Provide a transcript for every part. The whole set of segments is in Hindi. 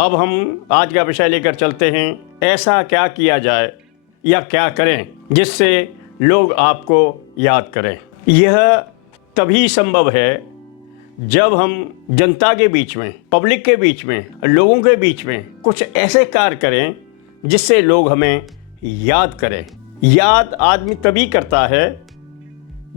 अब हम आज का विषय लेकर चलते हैं, ऐसा क्या किया जाए या क्या करें जिससे लोग आपको याद करें। यह तभी संभव है जब हम जनता के बीच में, पब्लिक के बीच में, लोगों के बीच में कुछ ऐसे कार्य करें जिससे लोग हमें याद करें। याद आदमी तभी करता है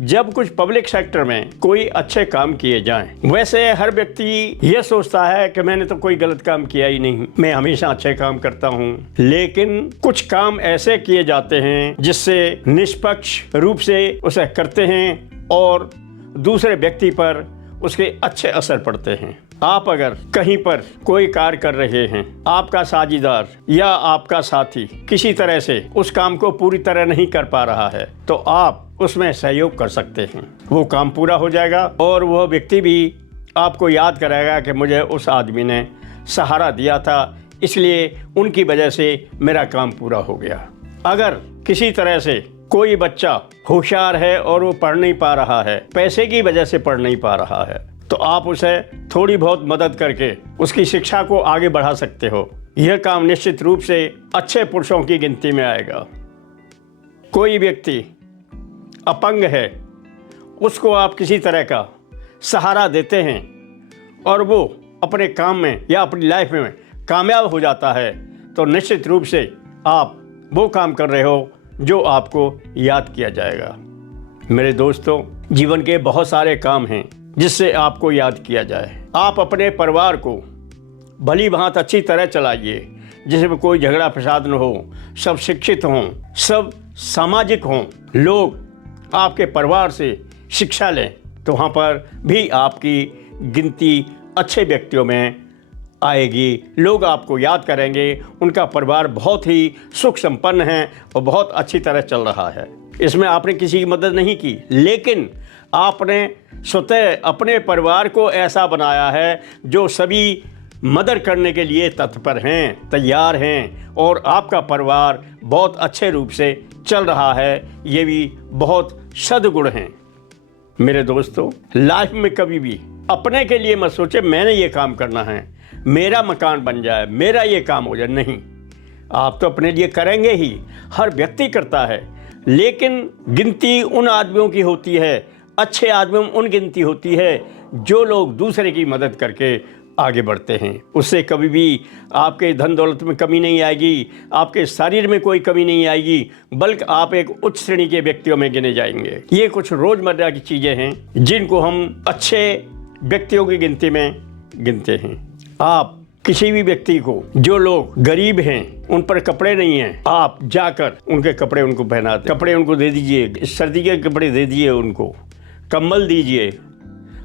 जब कुछ पब्लिक सेक्टर में कोई अच्छे काम किए जाएं। वैसे हर व्यक्ति ये सोचता है कि मैंने तो कोई गलत काम किया ही नहीं, मैं हमेशा अच्छे काम करता हूँ। लेकिन कुछ काम ऐसे किए जाते हैं जिससे निष्पक्ष रूप से उसे करते हैं और दूसरे व्यक्ति पर उसके अच्छे असर पड़ते हैं। आप अगर कहीं पर कोई कार्य कर रहे हैं, आपका साझीदार या आपका साथी किसी तरह से उस काम को पूरी तरह नहीं कर पा रहा है, तो आप उसमें सहयोग कर सकते हैं। वो काम पूरा हो जाएगा और वह व्यक्ति भी आपको याद करेगा कि मुझे उस आदमी ने सहारा दिया था, इसलिए उनकी वजह से मेरा काम पूरा हो गया। अगर किसी तरह से कोई बच्चा होशियार है और वो पढ़ नहीं पा रहा है, पैसे की वजह से पढ़ नहीं पा रहा है, तो आप उसे थोड़ी बहुत मदद करके उसकी शिक्षा को आगे बढ़ा सकते हो। यह काम निश्चित रूप से अच्छे पुरुषों की गिनती में आएगा। कोई व्यक्ति अपंग है, उसको आप किसी तरह का सहारा देते हैं और वो अपने काम में या अपनी लाइफ में कामयाब हो जाता है, तो निश्चित रूप से आप वो काम कर रहे हो जो आपको याद किया जाएगा। मेरे दोस्तों, जीवन के बहुत सारे काम हैं जिससे आपको याद किया जाए। आप अपने परिवार को भली भांत अच्छी तरह चलाइए, जिसमें कोई झगड़ा फसाद न हो, सब शिक्षित हों, सब सामाजिक हों, लोग आपके परिवार से शिक्षा लें, तो वहाँ पर भी आपकी गिनती अच्छे व्यक्तियों में आएगी। लोग आपको याद करेंगे, उनका परिवार बहुत ही सुख संपन्न है और बहुत अच्छी तरह चल रहा है। इसमें आपने किसी की मदद नहीं की, लेकिन आपने स्वतः अपने परिवार को ऐसा बनाया है जो सभी मदद करने के लिए तत्पर हैं, तैयार हैं और आपका परिवार बहुत अच्छे रूप से चल रहा है। ये भी बहुत सद्गुण हैं। मेरे दोस्तों, लाइफ में कभी भी अपने के लिए मत सोचे मैंने ये काम करना है, मेरा मकान बन जाए, मेरा ये काम हो जाए। नहीं, आप तो अपने लिए करेंगे ही, हर व्यक्ति करता है, लेकिन गिनती उन आदमियों की होती है, अच्छे आदमियों में उन गिनती होती है जो लोग दूसरे की मदद करके आगे बढ़ते हैं। उससे कभी भी आपके धन दौलत में कमी नहीं आएगी, आपके शरीर में कोई कमी नहीं आएगी, बल्कि आप एक उच्च श्रेणी के व्यक्तियों में गिने जाएंगे। ये कुछ रोज़मर्रा की चीज़ें हैं जिनको हम अच्छे व्यक्तियों की गिनती में गिनते हैं। आप किसी भी व्यक्ति को, जो लोग गरीब हैं, उन पर कपड़े नहीं हैं, आप जाकर उनके कपड़े उनको पहना दें, कपड़े उनको दे दीजिए, सर्दी के कपड़े दे दीजिए, उनको कंबल दीजिए,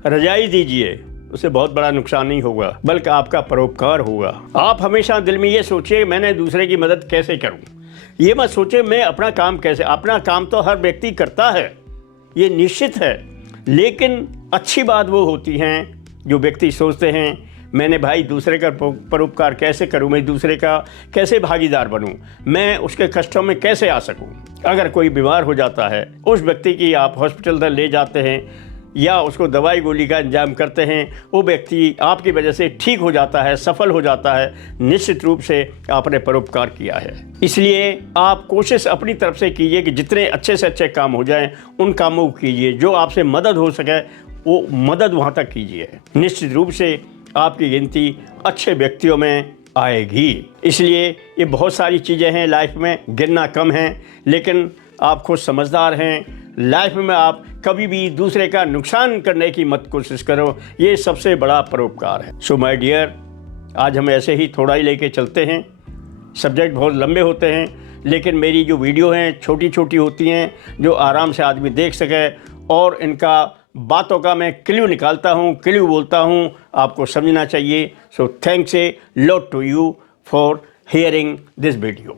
रजाई दीजिए। उससे बहुत बड़ा नुकसान नहीं होगा, बल्कि आपका परोपकार होगा। आप हमेशा दिल में ये सोचिए मैंने दूसरे की मदद कैसे करूं। ये मत सोचे मैं अपना काम कैसे, अपना काम तो हर व्यक्ति करता है, ये निश्चित है, लेकिन अच्छी बात वो होती हैं जो व्यक्ति सोचते हैं मैंने भाई दूसरे का परोपकार कैसे करूं, मैं दूसरे का कैसे भागीदार बनूं, मैं उसके कष्टों में कैसे आ सकूं। अगर कोई बीमार हो जाता है, उस व्यक्ति की आप हॉस्पिटल तक ले जाते हैं या उसको दवाई गोली का इंतजाम करते हैं, वो व्यक्ति आपकी वजह से ठीक हो जाता है, सफल हो जाता है, निश्चित रूप से आपने परोपकार किया है। इसलिए आप कोशिश अपनी तरफ से कीजिए कि जितने अच्छे से अच्छे काम हो जाएं उन कामों को कीजिए, जो आपसे मदद हो सके वो मदद वहाँ तक कीजिए। निश्चित रूप से आपकी गिनती अच्छे व्यक्तियों में आएगी। इसलिए ये बहुत सारी चीज़ें हैं लाइफ में, गिनना कम है, लेकिन आप खुद समझदार हैं। लाइफ में आप कभी भी दूसरे का नुकसान करने की मत कोशिश करो, ये सबसे बड़ा परोपकार है। सो माय डियर, आज हम ऐसे ही थोड़ा ही लेके चलते हैं। सब्जेक्ट बहुत लंबे होते हैं, लेकिन मेरी जो वीडियो हैं छोटी छोटी होती हैं, जो आराम से आदमी देख सके, और इनका बातों का मैं क्ल्यू निकालता हूँ, क्ल्यू बोलता हूँ, आपको समझना चाहिए। So thanks a lot to you for hearing this video.